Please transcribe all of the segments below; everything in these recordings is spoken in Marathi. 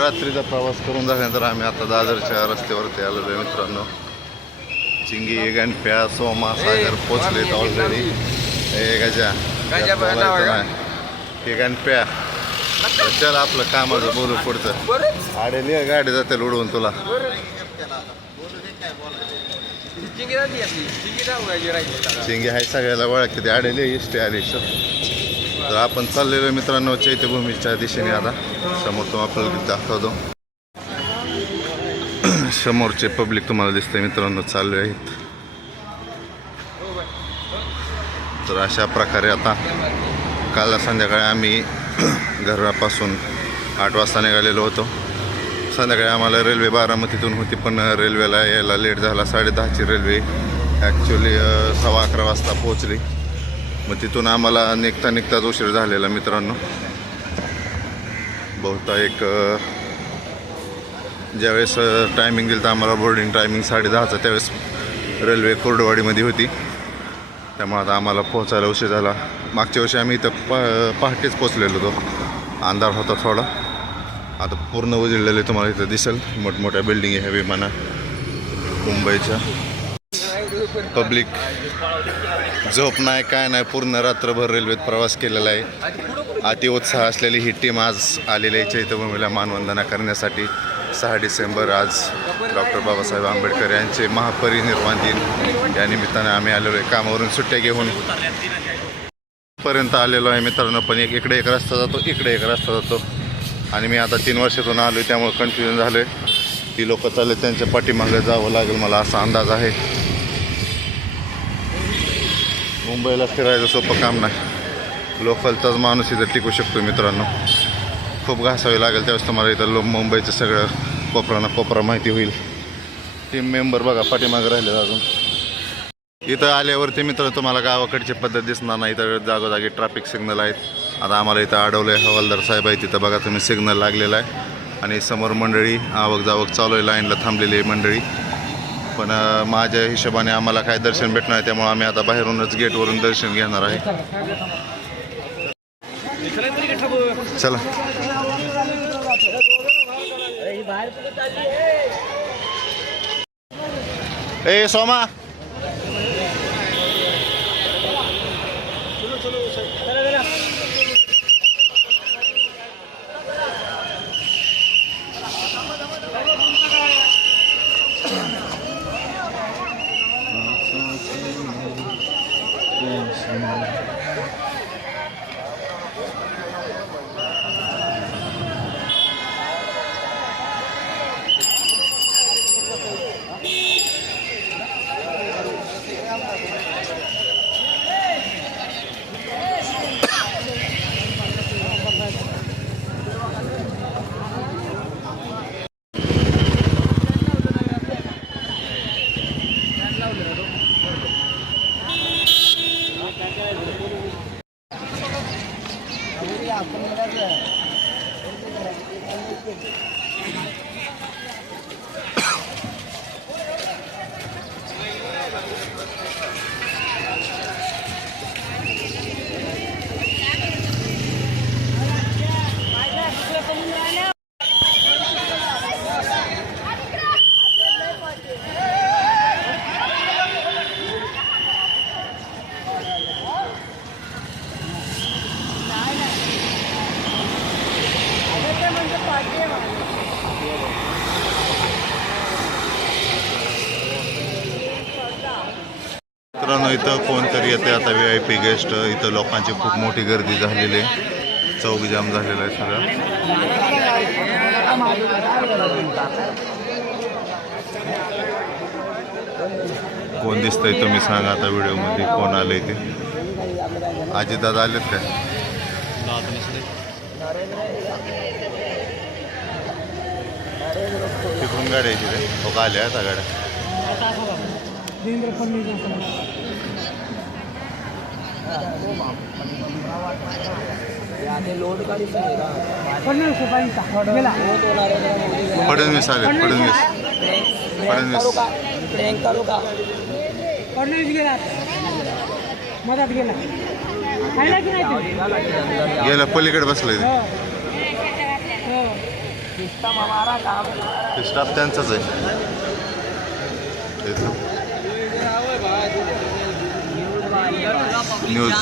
रात्रीचा प्रवास करून झाल्यानंतर आम्ही आता दादरच्या रस्त्यावरती आलेलो आहे मित्रांनो. चिंगी, गणप्या, सोमा, सागर पोचलेत ऑलरेडी. हे गणप्या चल आपलं कामाचं बोलू पुढचं. आडेली गाडी जाते उडवून तुला. चिंगी आहे सगळ्याला ओळखते. ते आडेली इष्टी आली. तर आपण चाललेलो मित्रांनो चैत्यभूमीच्या दिशेने. आता समोर तो आपल्याला दाखवतो. समोरचे पब्लिक तुम्हाला दिसते मित्रांनो चालले आहेत. तर अशा प्रकारे आता काल संध्याकाळी आम्ही घरापासून 8 वाजता निघालेलो होतो. संध्याकाळी आम्हाला रेल्वे बारामतीतून होती, पण रेल्वेला यायला लेट झाला. 10:30ची रेल्वे ॲक्च्युली 11:15 वाजता पोहोचली. मग तिथून आम्हाला निघताच उशीर झालेला मित्रांनो. बहुतेक ज्यावेळेस टायमिंग दिलं तर आम्हाला बोर्डिंग टायमिंग 10:30चा, त्यावेळेस रेल्वे कोरडवाडीमध्ये होती. त्यामुळे आता आम्हाला पोहोचायला उशीर झाला. मागच्या वर्षी आम्ही इथं पहाटेच पोचलेलो होतो. अंधार होता थोडा. आता पूर्ण उजळलेले तुम्हाला इथं दिसेल. मोठमोठ्या बिल्डिंग आहे विमाना मुंबईच्या. पब्लिक झोप नाही काय नाही, पूर्ण रात्रभर रेल्वेत प्रवास केलेला आहे. अतिउत्साह असलेली ही टीम आज आलेली आहे चैत्यभूमीला मानवंदना करण्यासाठी. 6 डिसेंबर आज डॉक्टर बाबासाहेब आंबेडकर यांचे महापरिनिर्वाण दिन. या निमित्ताने आम्ही आलेलो आहे. कामावरून सुट्ट्या घेऊन पर्यंत आलेलो आहे मित्रांनो. पण इकडे एक रस्ता जातो, इकडे एक रस्ता जातो. आणि मी आता 3 वर्षातून आलो आहे, त्यामुळे कन्फ्युजन झालं आहे. ती लोक चालले त्यांच्या पाठीमागे जावं लागेल मला असा अंदाज आहे. मुंबईला फिरायचं सोपं काम नाही. लोकलचाच माणूस इथं टिकू शकतो मित्रांनो. खूप घासावी लागेल, त्यावेळेस तुम्हाला इथं मुंबईचं सगळं कोपरा माहिती होईल. टीम मेंबर बघा पाठीमागे राहिले अजून. इथं आल्यावरती मित्र तुम्हाला गावाकडची पद्धत दिसणार नाही. इथं जागोजागी ट्रॅफिक सिग्नल आहेत. आता आम्हाला इथं अडवलं आहे. हवालदार साहेब आहे तिथं बघा तुम्ही, सिग्नल लागलेला आहे. आणि समोर मंडळी आवक जावक चालू आहे, लाईनला थांबलेली आहे मंडळी. पण माझ्या हिशोबाने आम्हाला काय दर्शन भेटणार आहे, त्यामुळे आम्ही आता बाहेरूनच गेटवरून दर्शन घेणार आहे. चला ए सोमा, मित्रांनो इथं कोणतरी येते आता VIP गेस्ट. इथं लोकांची खूप मोठी गर्दी झालेली आहे. चौक जाम झालेला आहे सगळं. कोण दिसतंय तुम्ही सांगा आता व्हिडिओमध्ये, कोण आले ते. अजितदादा आलेत काय? तिकडून गाड्या यायची हो का? आल्या आता गाड्या. फडणवीस आले. फडणवीस गेला मधात गेला. गेला पलीकडे बसलाय ते स्टाफ त्यांचाच आहे न्यूज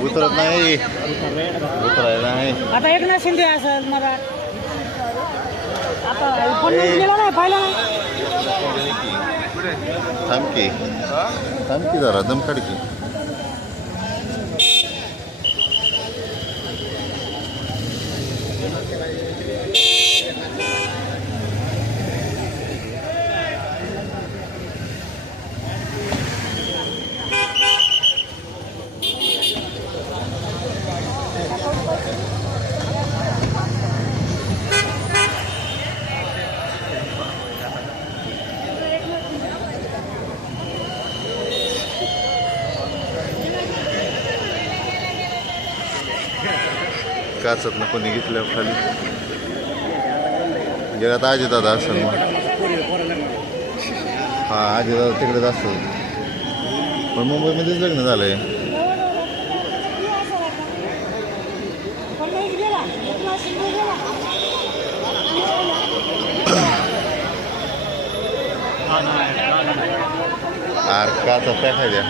उतरत नाही उतरायला नाही आता एक ना शिंदे असेल मला आता पण गेला नाही पाहिला नाही थांब की जरा दम काढ की काचत ना कोणी घेतल्या खाली जगात आजी दादा असेल मग हा आजी दादा तिकडेच असेल पण मुंबईमध्येच लग्न झालंय काचा पॅक द्या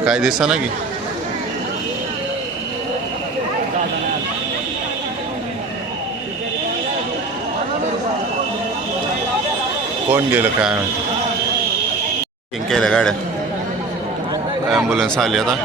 काय दिसा ना की कोण गेलं काय माहिती केल्या गाड्या ॲम्ब्युलन्स आली आता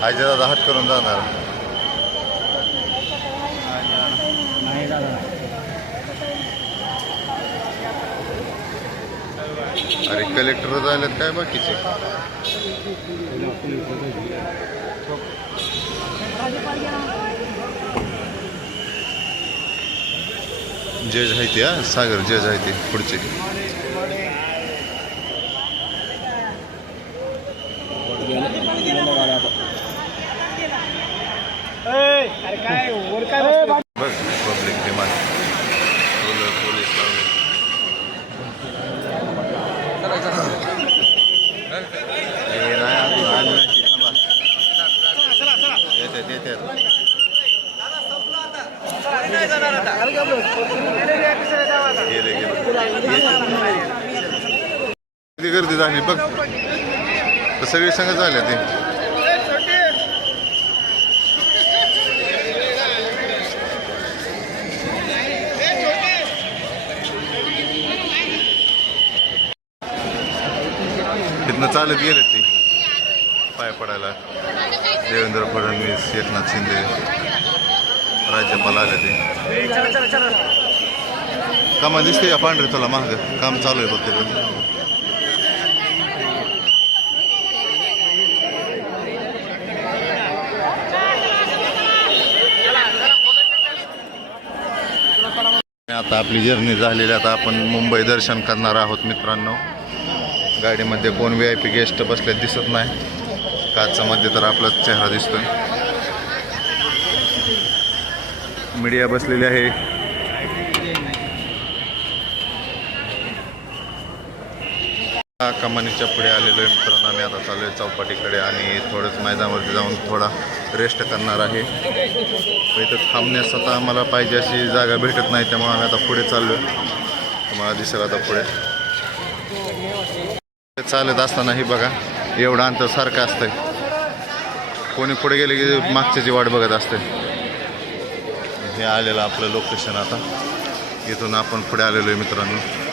आजी दादा हात करून जाणार अरे कलेक्टर झालेत काय बाकीचे जज आहे ती हा सागर जज आहे ती पुढची बघ पब्लिक डिमांड पोलीस किती गर्दी झाली बघ सगळी संघ झाले ते तिथनं चालत गेले ते पाय पडायला देवेंद्र फडणवीस एकनाथ शिंदे राज्यपाल आले ते कामा दिसते का पांढरे तुला महाग काम चालू आहे बघ तिकडं आता आपली जर्नी झालेली आता आपण मुंबई दर्शन करणार आहोत मित्रांनो गाडीमध्ये कोण VIP गेस्ट बसले दिसत नाही काचामध्ये तर आपलाच चेहरा दिसतोय मीडिया बसलेली आहे कमानीच्या पुढे आलेलो आहे मित्रांनो आम्ही आता चालू आहे चौपाटीकडे आणि थोडंच मैदानावरती जाऊन थोडा रेस्ट करणार आहे इथं थांबण्यास आता आम्हाला पाहिजे अशी जागा भेटत नाही त्यामुळे आम्ही आता पुढे चाललो आहे तुम्हाला दिसेल आता पुढे चालत असताना ही बघा एवढं अंतर सारखं असतंय कोणी पुढे गेले की मागच्याची वाट बघत असते हे आलेलं आपलं लोकेशन आता इथून आपण पुढे आलेलो आहे मित्रांनो.